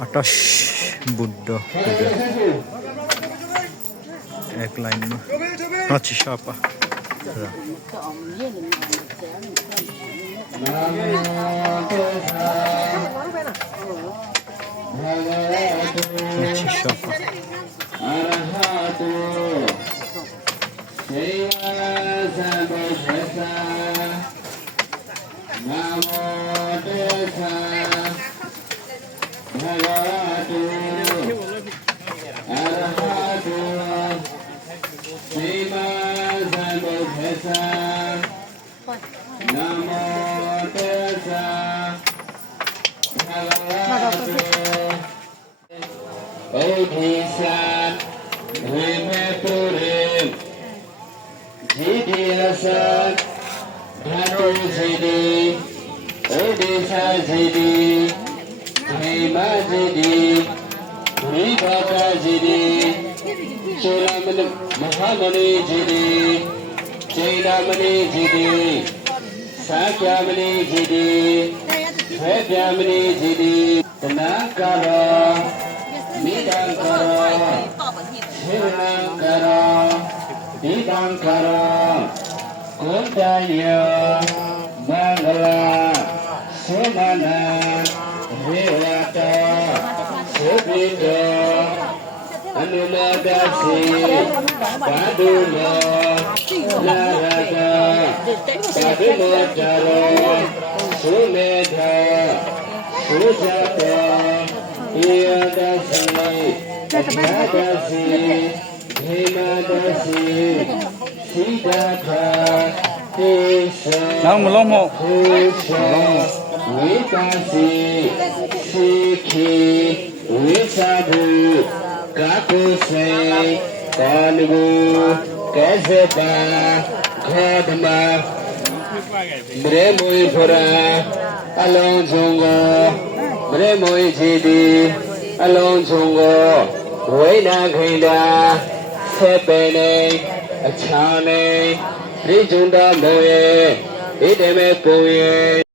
आटश बुद्ध एक लाइन में अच्छी शॉप अच्छी शॉप महामणि जीदी जैनामणि जीदी साक्यामणि जीदी भैव्यामणि जीदी तनाकर मीदांकर शिवनांकर दीदांकर कोटाय मंगला सोमना Revata सुबित अनुमोदसी पादुलो Narada पादुलोचरो Sumedha Sujat इयदसी नादसी भीमदसी Siddhartha Lomo Witasi Sikhi Wisabu Kakuse Kanubu Kesepa Khodma Mremui Pura Alon Zongo Mremui Jidi Alon Zongo Waina Ghinda Sepene Achane Rijunda Moye Ideme Poye